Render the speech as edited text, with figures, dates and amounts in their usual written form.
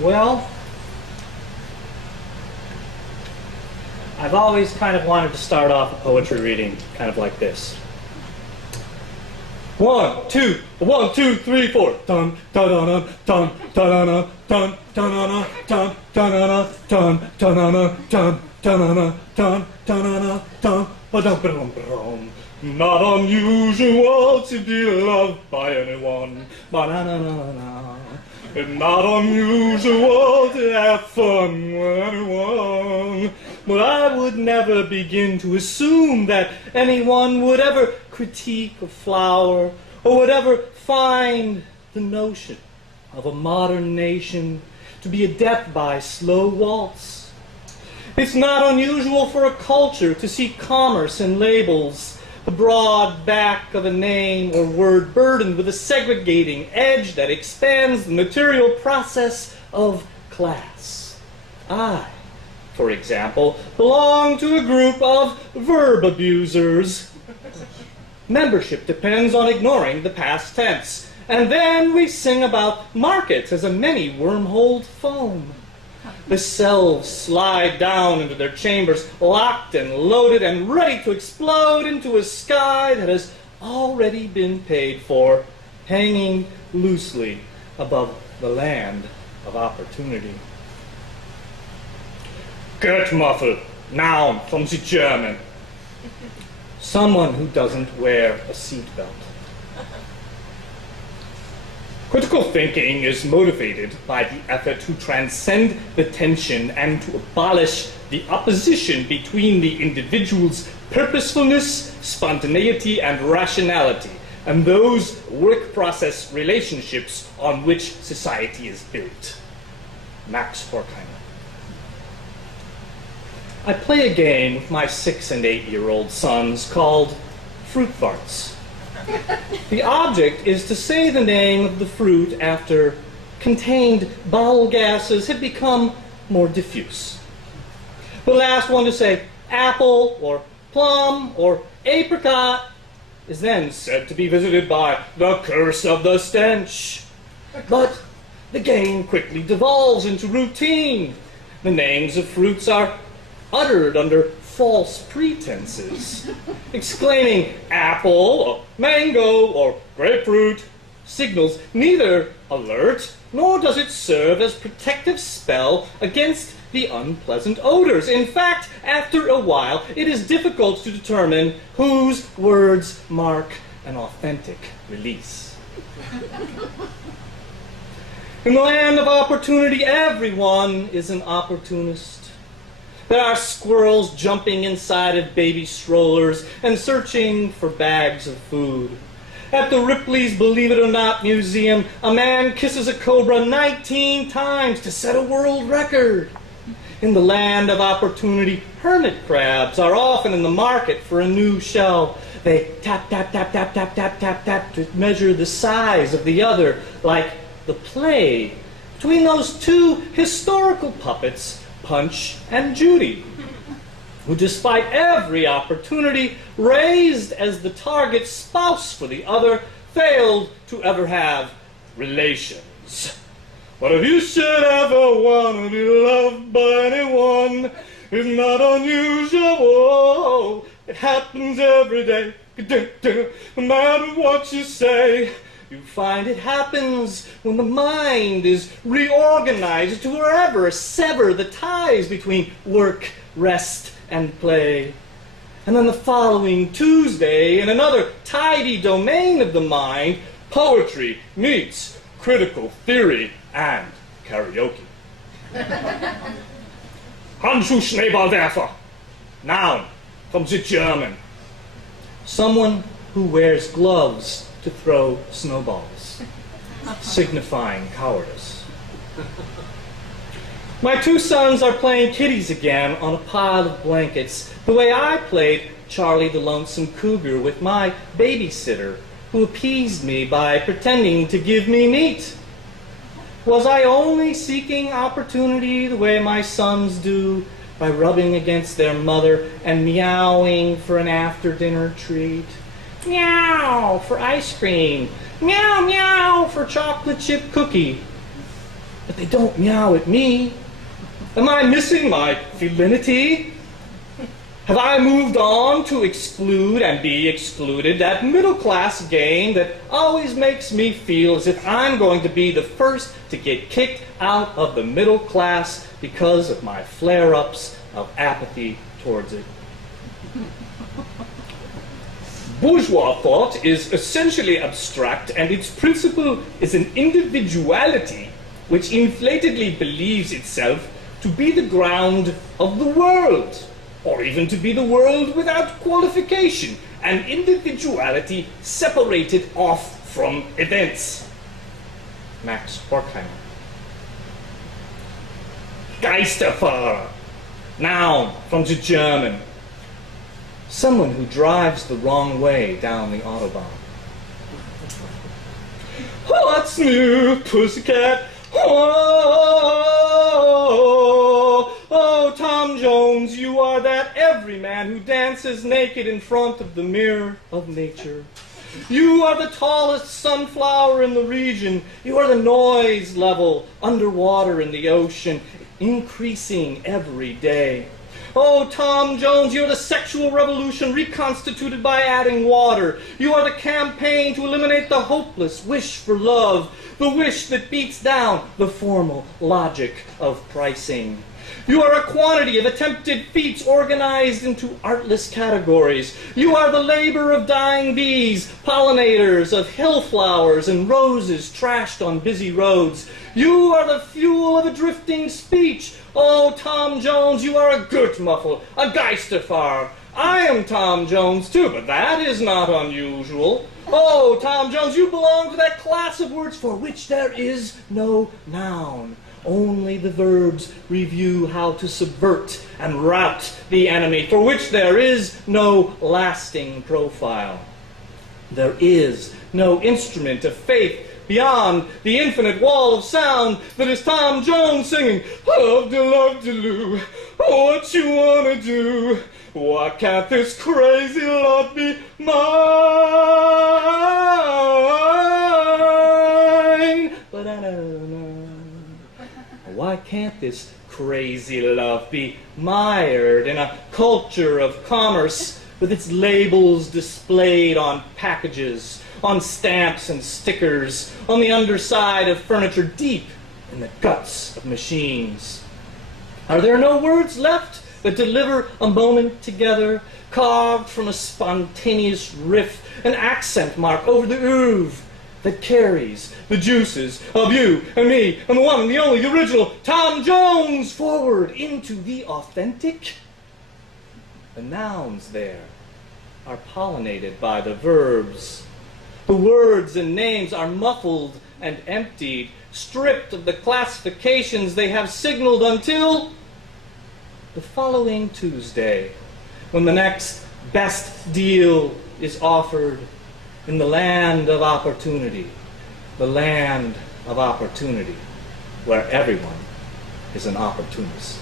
Well, I've always kind of wanted to start off a poetry reading kind of like this. 1, 2, 1, 2, 3, 4. Dun dun dun dun dun dun dun dun dun dun dun dun dun dun dun dun dun dun dun. Not unusual to be loved by anyone. Ba-na-na-na-na. It's not unusual to have fun with anyone. But I would never begin to assume that anyone would ever critique a flower or would ever find the notion of a modern nation to be a death-by slow waltz. It's not unusual for a culture to see commerce in labels, the broad back of a name or word burdened with a segregating edge that expands the material process of class. I, for example, belong to a group of verb abusers. Membership depends on ignoring the past tense, and then we sing about markets as a many wormholed foam. The selves slide down into their chambers, locked and loaded and ready to explode into a sky that has already been paid for, hanging loosely above the land of opportunity. Gurtmuffel, noun from the German. Someone who doesn't wear a seatbelt. Critical thinking is motivated by the effort to transcend the tension and to abolish the opposition between the individual's purposefulness, spontaneity, and rationality, and those work process relationships on which society is built. Max Horkheimer. I play a game with my 6- and 8-year-old sons called Fruit Farts. The object is to say the name of the fruit after contained bowel gases have become more diffuse. The last one to say apple or plum or apricot is then said to be visited by the curse of the stench. But the game quickly devolves into routine. The names of fruits are uttered under false pretenses. Exclaiming apple or mango or grapefruit signals neither alert nor does it serve as protective spell against the unpleasant odors. In fact, after a while, it is difficult to determine whose words mark an authentic release. In the land of opportunity, everyone is an opportunist. There are squirrels jumping inside of baby strollers and searching for bags of food. At the Ripley's Believe It or Not Museum, a man kisses a cobra 19 times to set a world record. In the land of opportunity, hermit crabs are often in the market for a new shell. They tap, tap, tap, tap, tap, tap, tap, tap to measure the size of the other, like the play between those two historical puppets, Punch and Judy, who despite every opportunity raised as the target spouse for the other, failed to ever have relations. But if you should ever want to be loved by anyone, it's not unusual. It happens every day. No matter what you say, you find it happens when the mind is reorganized to forever sever the ties between work, rest, and play. And then the following Tuesday, in another tidy domain of the mind, poetry meets critical theory and karaoke. Handschuhschneeballwerfer, noun from the German. Someone who wears gloves to throw snowballs, signifying cowardice. My two sons are playing kitties again on a pile of blankets, the way I played Charlie the Lonesome Cougar with my babysitter, who appeased me by pretending to give me meat. Was I only seeking opportunity the way my sons do, by rubbing against their mother and meowing for an after-dinner treat? Meow for ice cream. Meow, meow for chocolate chip cookie. but they don't meow at me. Am I missing my felinity? Have I moved on to exclude and be excluded, that middle-class game that always makes me feel as if I'm going to be the first to get kicked out of the middle class because of my flare-ups of apathy towards it? Bourgeois thought is essentially abstract, and its principle is an individuality which inflatedly believes itself to be the ground of the world, or even to be the world without qualification, an individuality separated off from events. Max Horkheimer. Geisterfahrer, noun from the German. Someone who drives the wrong way down the Autobahn. What's new, pussycat? Oh, Tom Jones, you are that everyman who dances naked in front of the mirror of nature. You are the tallest sunflower in the region. You are the noise level underwater in the ocean, increasing every day. Oh, Tom Jones, you're the sexual revolution reconstituted by adding water. You are the campaign to eliminate the hopeless wish for love, the wish that beats down the formal logic of pricing. You are a quantity of attempted feats organized into artless categories. You are the labor of dying bees, pollinators of hill flowers and roses trashed on busy roads. You are the fuel of a drifting speech. Oh, Tom Jones, you are a Gurtmuffel, a Geisterfahrer. I am Tom Jones, too, but that is not unusual. Oh, Tom Jones, you belong to that class of words for which there is no noun. Only the verbs review how to subvert and rout the enemy, for which there is no lasting profile. There is no instrument of faith beyond the infinite wall of sound that is Tom Jones singing, love to loo, what you wanna do? Why can't this crazy love be mine? Why can't this crazy love be mired in a culture of commerce with its labels displayed on packages, on stamps and stickers, on the underside of furniture, deep in the guts of machines? Are there no words left that deliver a moment together, carved from a spontaneous riff, an accent mark over the oeuvre that carries the juices of you and me and the one and the only, the original Tom Jones forward into the authentic? The nouns there are pollinated by the verbs. The words and names are muffled and emptied, stripped of the classifications they have signaled until the following Tuesday, when the next best deal is offered in the land of opportunity, where everyone is an opportunist.